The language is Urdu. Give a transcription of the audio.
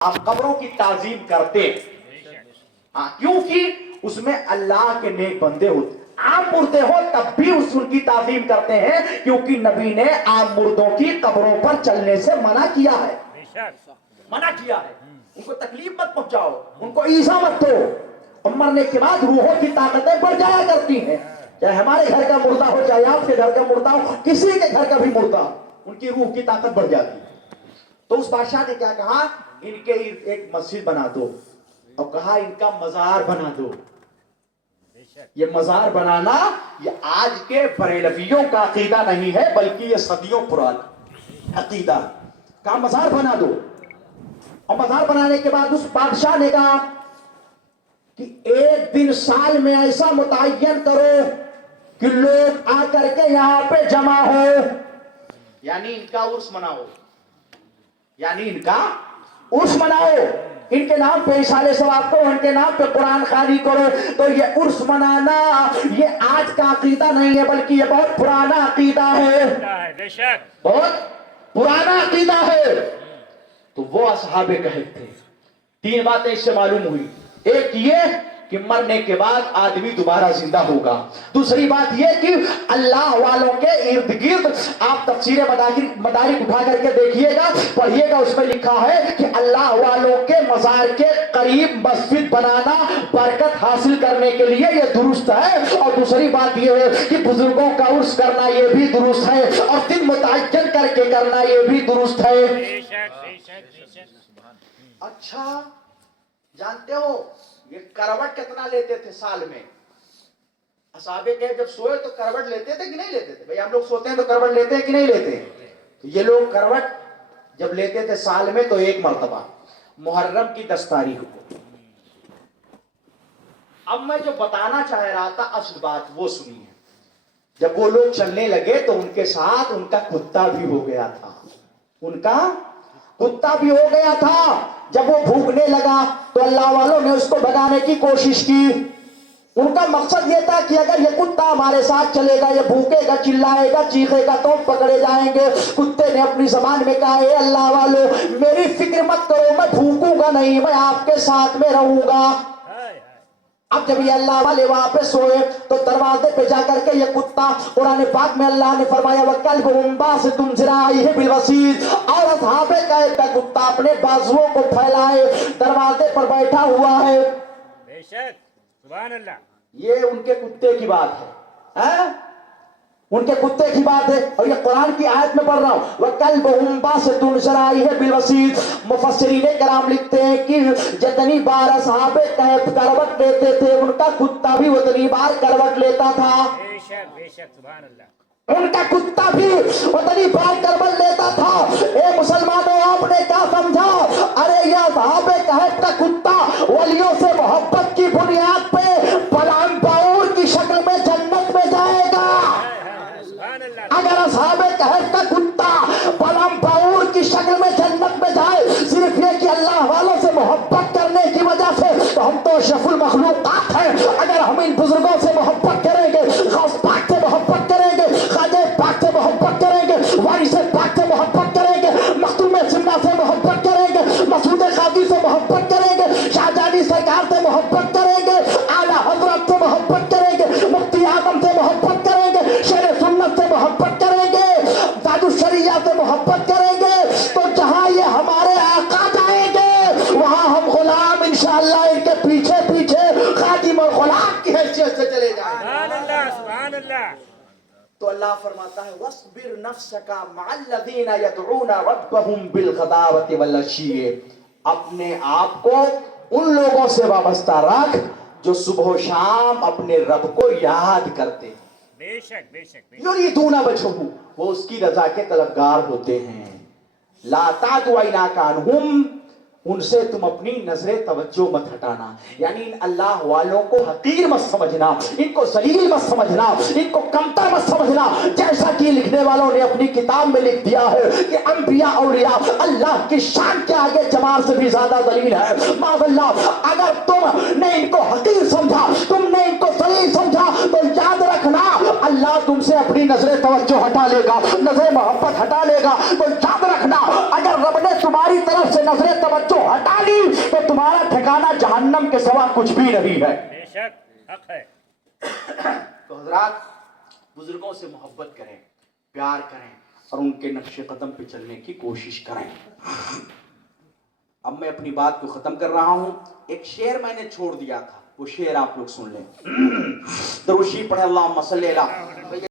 آپ قبروں کی تعظیم کرتے کیونکہ اس میں اللہ کے نیک بندے ہوتے. عام مردے ہو تب بھی ان کی تعظیم کرتے ہیں کیونکہ نبی نے عام مردوں کی قبروں پر چلنے سے منع کیا ہے. ان کو تکلیف مت پہنچاؤ, ان کو ایذا مت دو. اور مرنے کے بعد روحوں کی طاقتیں بڑھ جایا کرتی ہیں, چاہے ہمارے گھر کا مردہ ہو چاہے آپ کے گھر کا مردہ ہو, کسی کے گھر کا بھی مردہ, ان کی روح کی طاقت بڑھ جاتی ہے. تو اس بادشاہ نے کیا کہا, ان کے ایک مسجد بنا دو, اور کہا ان کا مزار بنا دو. یہ مزار بنانا یہ آج کے بریلویوں کا عقیدہ نہیں ہے بلکہ یہ صدیوں پرانا عقیدہ کا. مزار بنا دو. اور مزار بنانے کے بعد اس بادشاہ نے کہا کہ ایک دن سال میں ایسا متعین کرو کہ لوگ آ کر کے یہاں پہ جمع ہو, یعنی ان کا عرس مناؤ, ان کے نام پہ اشارے ثواب کرو, ان کے نام پہ قرآن خوانی کرو. تو یہ عرس منانا یہ آج کا عقیدہ نہیں ہے بلکہ یہ بہت پرانا عقیدہ ہے, بہت پرانا عقیدہ ہے. تو وہ اصحاب کہف تھے. 3 باتیں اس سے معلوم ہوئی. ایک یہ کہ مرنے کے بعد آدمی دوبارہ زندہ ہوگا. دوسری بات یہ کہ اللہ والوں کے ارد گرد آپ تفسیر مدارک اٹھا کر کے دیکھیے گا, پڑھیے گا, اس میں لکھا ہے کہ اللہ والوں کے مزار کے قریب مسجد بنانا برکت حاصل کرنے کے لیے یہ درست ہے. اور دوسری بات یہ ہے کہ بزرگوں کا عرس کرنا یہ بھی درست ہے, اور دن متعین کر کے کرنا یہ بھی درست ہے. اچھا جانتے ہو یہ کروٹ کتنا لیتے تھے سال میں؟ اصحاب کہف جب سوئے تو کروٹ لیتے تھے کہ نہیں لیتے تھے؟ بھئی ہم لوگ سوتے ہیں تو کروٹ لیتے ہیں کہ نہیں لیتے؟ یہ لوگ کروٹ جب لیتے تھے سال میں تو 1 مرتبہ, محرم کی 10 تاریخ کو. اب میں جو بتانا چاہ رہا تھا اصل بات وہ سنیے. جب وہ لوگ چلنے لگے تو ان کے ساتھ ان کا کتا بھی ہو گیا تھا. جب وہ بھوکنے لگا تو اللہ والوں نے اس کو بھگانے کی کوشش کی. ان کا مقصد یہ تھا کہ اگر یہ کتا ہمارے ساتھ چلے گا, یہ بھوکے گا, چلائے گا, چیخے گا تو پکڑے جائیں گے. کتے نے اپنی زبان میں کہا, اے اللہ والوں میری فکر مت کرو, میں بھوکوں گا نہیں, میں آپ کے ساتھ میں رہوں گا. اب جب یہ اللہ والے وہاں پہ سوئے تو دروازے پہ جا کر کے یہ کتا, قرآن پاک میں اللہ نے فرمایا وَكَلْبُهُمْ بَاسِطٌ ذِرَاعَيْهِ بِالْوَسِيدِ, اور اصحاب کہف کا کتا اپنے بازوؤں کو پھیلائے دروازے پر بیٹھا ہوا ہے. بے شک, سبحان اللہ. یہ ان کے کتے کی بات ہے, ان کے کتے کی بات ہے. اور یہ قرآن کی آیت میں پڑھ رہا ہوں وَكَلْبُهُمْ بَاسِطٌ ذِرَاعَيْهِ بِالْوَسِيدِ. مفسرین کرام لکھتے ہیں کہ جتنی بار اصحاب کہف کروٹ لیتے تھے ان کا کتا بھی اتنی بار کروٹ لیتا تھا. بے شک, بے شک, سبحان اللہ. ان کا کتا بھی اتنی بار کروٹ لیتا تھا. اے مسلمانوں آپ نے کیا سمجھا؟ ارے یہ اصحاب کہف کا کتا ولیوں سے محبت کی بنیاد پہ پلان باور کی شکل میں جنت میں جائے گا. اگر اصحاب کہف کا کتا پلم باور کی شکل میں جنت میں جائے صرف یہ کہ اللہ والوں سے محبت کرنے کی وجہ سے, تو ہم تو اشرف المخلوقات ہیں. اگر ہم ان بزرگوں سے محبت کریں گے, غوث پاک سے محبت کریں گے, خواجہ پاک سے محبت کریں گے, وارث پاک سے محبت کریں گے, مختوم سنہ سے محبت کریں گے, مسعود قادری سے محبت کریں گے, شاہجانی سرکار سے محبت کریں گے, اعلیٰ حضرت سے محبت کریں گے, مفتی اعظم سے محبت کریں گے, شیر سنت سے محبت کریں گے, تاج الشریعہ سے محبت کریں گے, تو جہاں یہ ہمارے آقا جائیں گے وہاں ہم غلام انشاءاللہ ان کے پیچھے پیچھے خادم اور غلام کی حیثیت سے چلے جائیں گے. سبحان اللہ, سبحان اللہ. تو اللہ فرماتا ہے وَاصْبِرْ نَفْسَكَ مَعَ الَّذِينَ يَدْعُونَ رَبَّهُمْ بِالْغَدَاوَةِ وَالْعَشِيِّ. اپنے آپ کو ان لوگوں سے وابستہ رکھ جو صبح و شام اپنے رب کو یاد کرتے ہیں. بے شک, بے شک, بے شک. یریدون وجہہ, وہ اس کی رضا کے طلبگار ہوتے ہیں. لا تعدوا عیناک عنہم, ان سے تم اپنی نظر توجہ مت ہٹانا. یعنی ان اللہ والوں کو حقیر مت سمجھنا, ان کو ذلیل مت سمجھنا, ان کو کمتر مت سمجھنا. جیسا کہ لکھنے والوں نے اپنی کتاب میں لکھ دیا ہے کہ انبیاء اولیاء اللہ کی شان کے آگے جمال سے بھی زیادہ ذلیل ہے. معاذ اللہ, اگر تم نے ان کو حقیر سمجھا, تم نے ان کو ذلیل سمجھا, تو یاد رکھنا اللہ تم سے اپنی نظر توجہ ہٹا لے گا, نظر محبت ہٹا لے گا, تو یاد رکھنا اگر رب نے تمہاری طرف سے نظر توجہ ہٹا لی تو تمہارا ٹھکانہ جہنم کے سوا کچھ بھی نہیں ہے. بے شک حق ہے. تو حضرات بزرگوں سے محبت کریں, پیار کریں اور ان کے نقش قدم پہ چلنے کی کوشش کریں. اب میں اپنی بات کو ختم کر رہا ہوں. ایک شعر میں نے چھوڑ دیا تھا, وہ شعر آپ لوگ سن لیں. دروشی پڑھیں, اللہم صلی علی